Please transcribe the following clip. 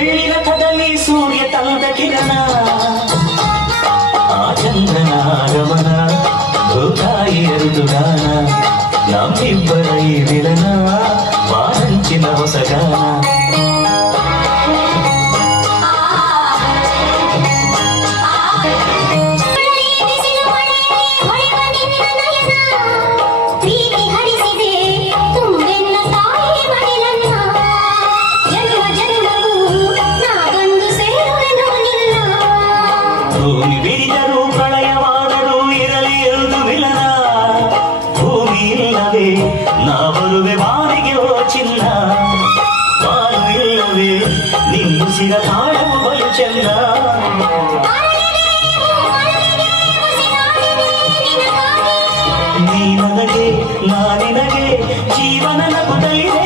ಬೆಳ್ಳಿ ರಥದಲ್ಲಿ ಸೂರ್ಯ ತಂದ ಕಿರಣ ಆ ಚಂದ್ರನ ಆಗಮನ ಭೂತಾಯಿ ಋತುಗಾನ ನಮ್ಮಿಬ್ಬರ ಈ ವಿಲನ ಬಾರಂಚಿನ ಹೊಸಗಾನ ಭೂಮಿ ಬಿರಿದರೂ ಪ್ರಳಯವಾದರೂ ಇರಲಿ ಎಂದು ವಿಲನ ಭೂಮಿ ಇಲ್ಲವೇ ನಾ ಬರುವೆ ಬಾರಿಗೆ ಓ ಚಿನ್ನ ಬಾನು ಇಲ್ಲವೇ ನಿಂದಿಸಿದ ತಾಳವು ಬಲು ಚೆನ್ನ ನೀ ನನಗೆ ನಾ ನಿನಗೆ ಜೀವನ ನಗುತ್ತಲಿದೆ